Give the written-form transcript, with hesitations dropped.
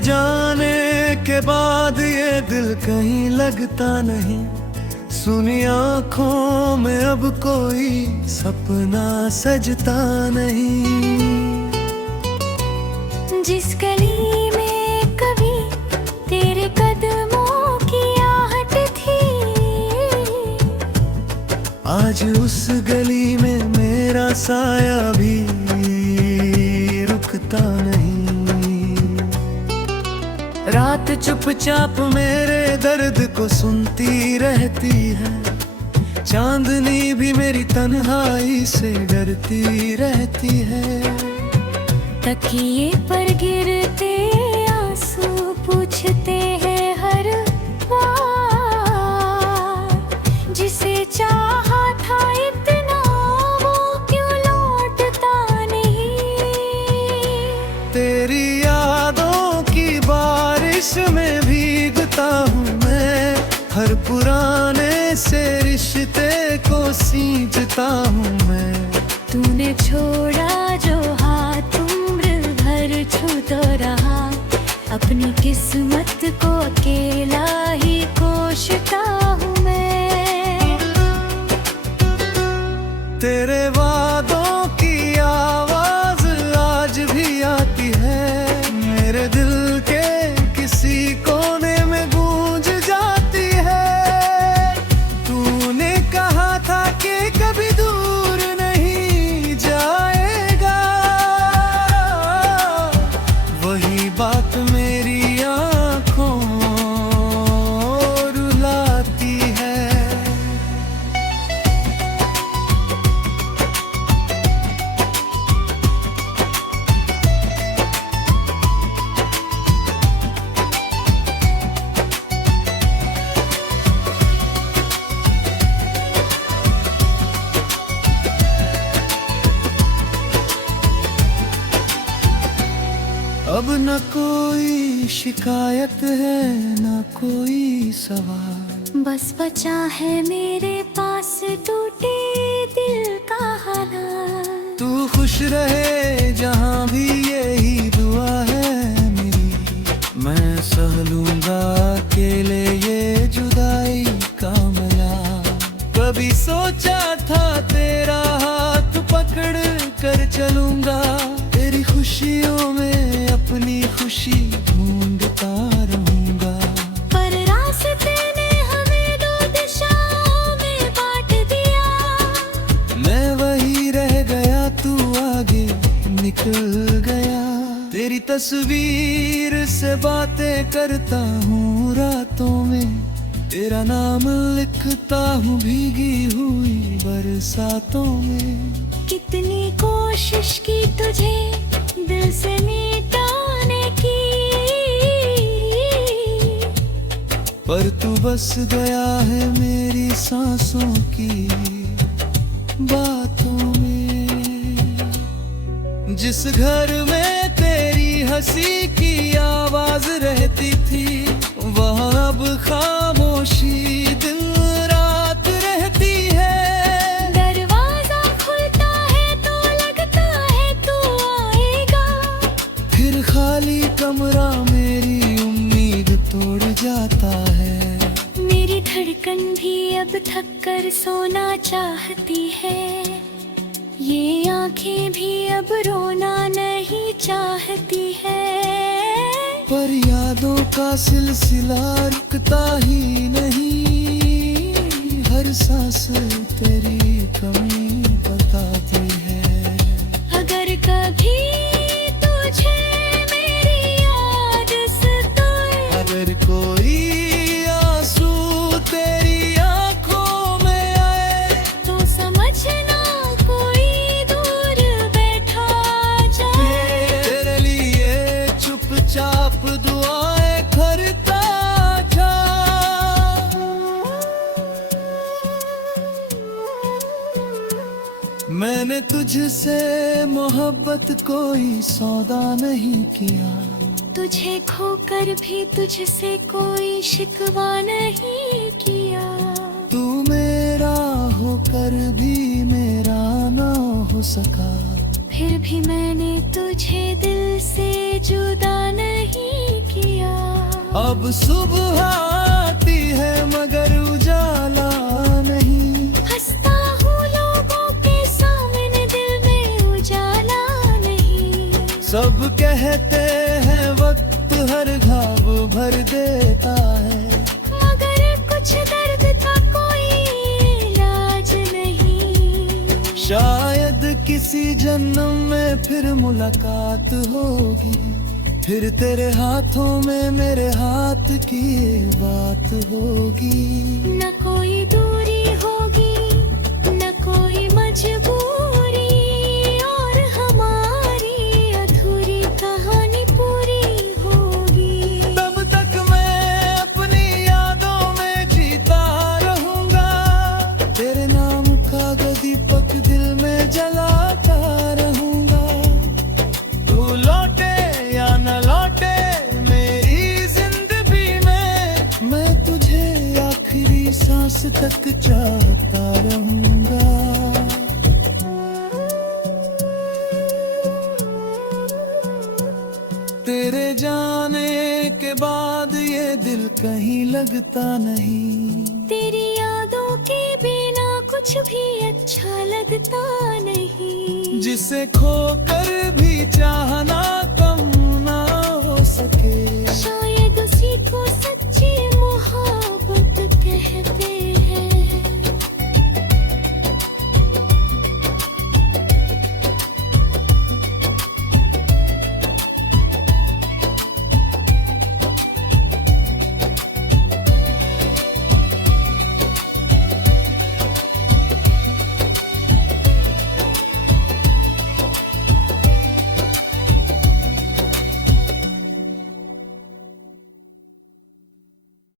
जाने के बाद ये दिल कहीं लगता नहीं। सुनी आँखों में अब कोई सपना सजता नहीं। जिस गली में कभी तेरे कदमों की आहट थी, आज उस गली में मेरा साया भी रुकता नहीं। रात चुपचाप मेरे दर्द को सुनती रहती है। चांदनी भी मेरी तन्हाई से डरती रहती है। तकिए पर गिरते आंसू पूछते हैं हर बार, जिसे चाहा था इतना वो क्यों लौटता नहीं। तेरी यादों की बारिश में भीगता हूँ मैं, हर पुराने से रिश्ते को सींचता हूँ मैं। तूने छोड़ा जो हाथ उम्र भर छूता रहा, अपनी किस्मत को अकेला ही कोसता हूँ मैं। तेरे वादों की आवाज आज भी आती है, मेरे दिल के किसी कोने में गूंज जाती है। तूने कहा था कि कभी दूर नहीं जाएगा, वही बात मेरी आँखों रुलाती है। अब न कोई शिकायत है न कोई सवाल, बस बचा है मेरे पास टूटे दिल का हालात। तू खुश रहे जहाँ भी यही दुआ है मेरी। मैं सह लूंगा अकेले ये जुदाई का मला। कभी सोचा था तेरा हाथ पकड़ कर चलूंगा, तेरी खुशियों में अपनी खुशी ढूंढता रहूंगा। पर रास्ते ने हमें दो दिशाओं में बांट दिया। मैं वही रह गया, तू आगे निकल गया। तेरी तस्वीर से बातें करता हूँ रातों में, तेरा नाम लिखता हूँ भीगी हुई बरसातों में। कितनी कोशिश की तुझे दिल से मिटाने की, पर तू बस गया है मेरी सांसों की बातों में। जिस घर में तेरी हंसी की आवाज रहती थी, वहाँ अब खामोशी दिन रात रहती है। दरवाजा खुलता है तो लगता है तू आएगा, फिर खाली कमरा मेरी उम्मीद तोड़ जाता है। मेरी धड़कन भी अब थक कर सोना चाहती है, ये आंखें भी अब रोना नहीं चाहती है। पर यादों का सिलसिला रुकता ही नहीं, हर सांस तेरी कमी बताती है। अगर कभी तुझे मेरी याद सताए, अगर कोई आंसू तेरी आंखों में आए, तो समझना कोई दूर बैठा जाए। तेरे लिए चुपचाप दुआएं करता जा। मैंने तुझसे मोहब्बत कोई सौदा नहीं किया, तुझे खोकर भी तुझसे कोई शिकवा नहीं किया। तू मेरा होकर भी मेरा ना हो सका, फिर भी मैंने तुझे दिल से जुदा नहीं किया। किया। अब सुबह आती है मगर उजाला नहीं, हंसता हूँ लोगों के सामने, दिल में उजाला नहीं। सब कहते हैं वक्त हर घाव भर देता है, मगर कुछ दर्द का कोई इलाज नहीं। शायद किसी जन्म में फिर मुलाकात होगी, फिर तेरे हाथों में मेरे हाथ की बात होगी। न कोई दूरी होगी, न कोई मजबूरी, और हमारी अधूरी कहानी पूरी होगी। तब तक मैं अपनी यादों में जीता रहूंगा, तेरे नाम का दीपक दिल में जलाता रहूंगा। तू लौटे या न लौटे मेरी जिंदगी में, मैं तुझे आखिरी सांस तक चाहता रहूंगा। तेरे जाने के बाद ये दिल कहीं लगता नहीं, तेरी यादों के बिना कुछ भी अच्छा लगता नहीं। जिसे खोकर भी चाहना कम